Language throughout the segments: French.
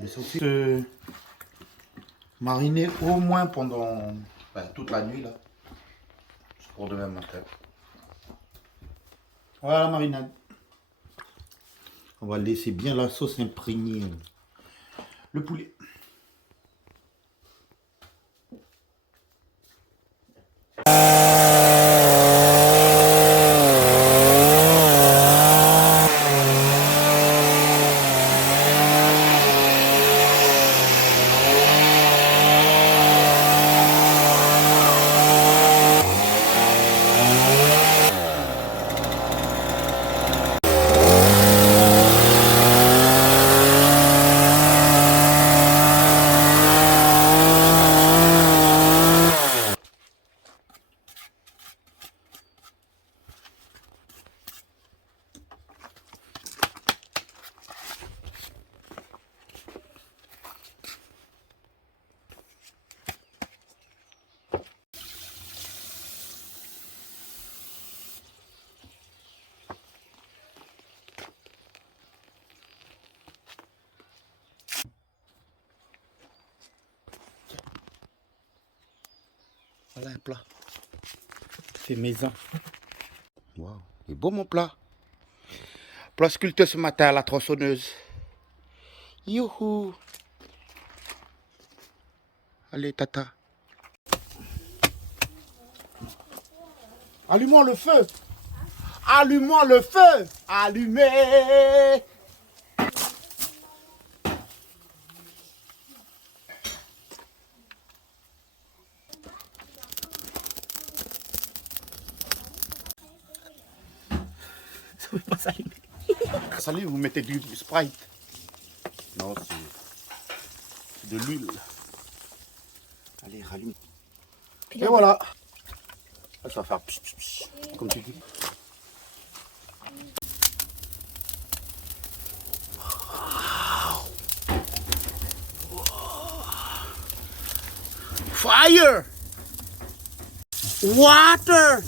je vais sortir mariner au moins pendant toute la nuit là. Pour demain matin. Voilà la marinade. On va laisser bien la sauce imprégner le poulet. Voilà un plat. Fait maison. Waouh, il est beau mon plat. Plat sculpté ce matin à la tronçonneuse. Youhou. Allez, tata. Allumons le feu. Allumons le feu. Allumez. Ça ne veut pas s'allumer. Salut, vous mettez du Sprite. Non, c'est de l'huile. Allez, rallume. Et voilà. Ça va faire psh, psh, psh, comme tu dis. Fire! Water!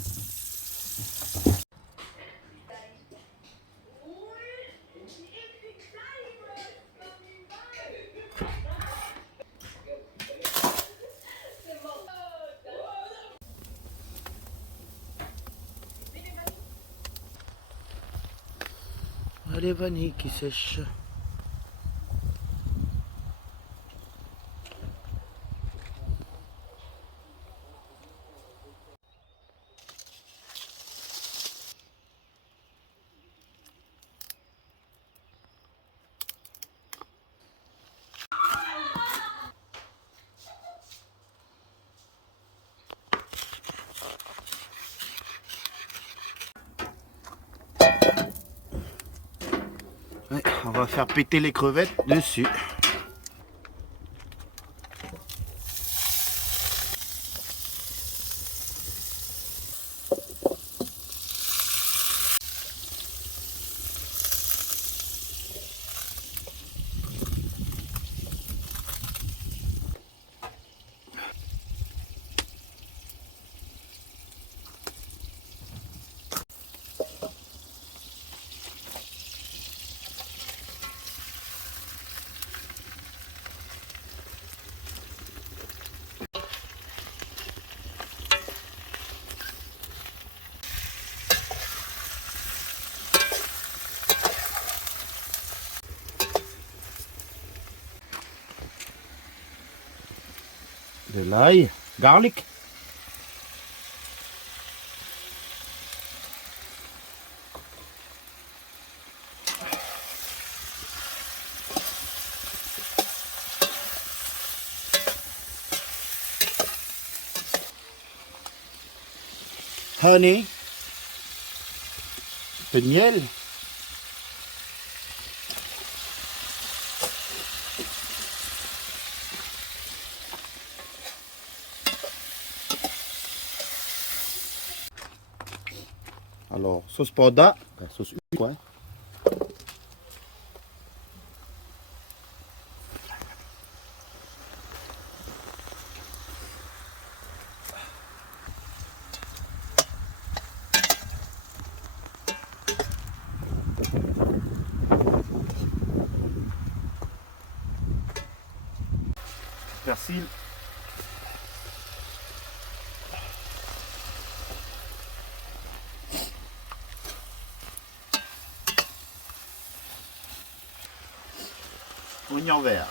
Les vanilles qui sèchent. Ouais, on va faire péter les crevettes dessus. De l'ail, garlic. Honey. Un peu de miel. Alors, sauce poda, sauce huile, quoi. persil. Oignon vert.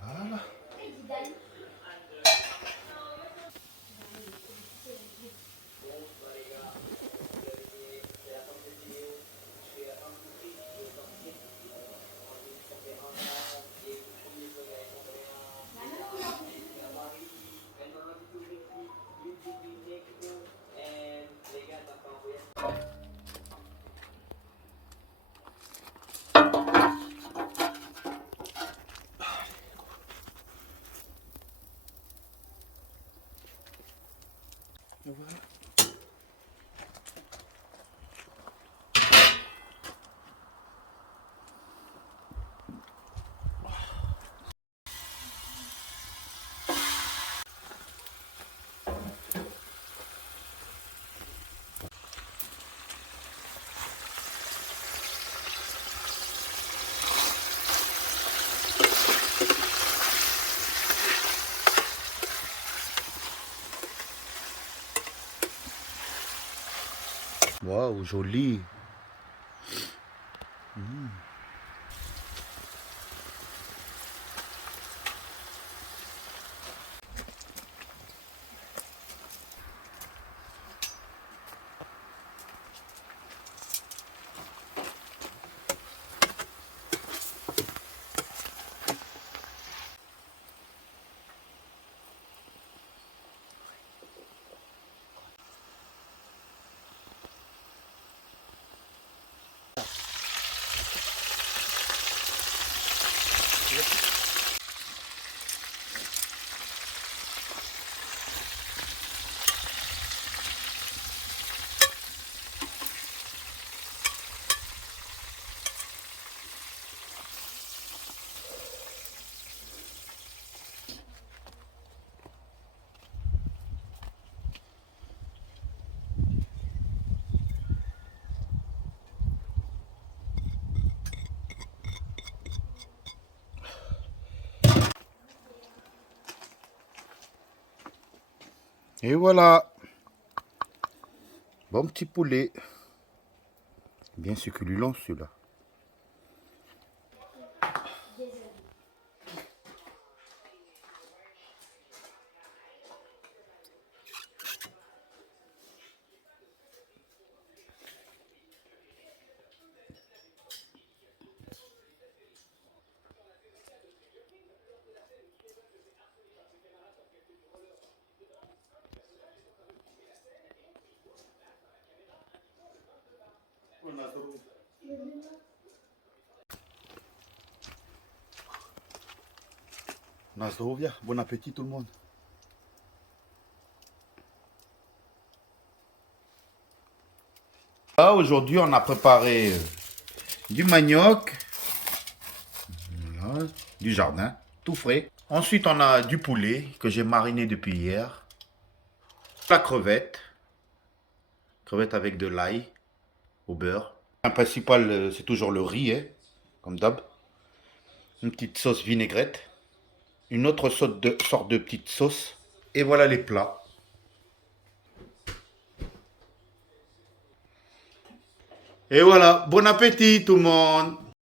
Voilà. Et voilà. Waouh, joli. Et voilà. Bon petit poulet. Bien succulent celui-là. Na zdrowia. Bon appétit tout le monde. Là, aujourd'hui, on a préparé du manioc, voilà, du jardin, tout frais. Ensuite, on a du poulet que j'ai mariné depuis hier. La crevette. Crevette avec de l'ail au beurre. Le principal, c'est toujours le riz, hein, comme d'hab. Une petite sauce vinaigrette. Une autre sorte de petite sauce. Et voilà les plats. Et voilà, bon appétit tout le monde!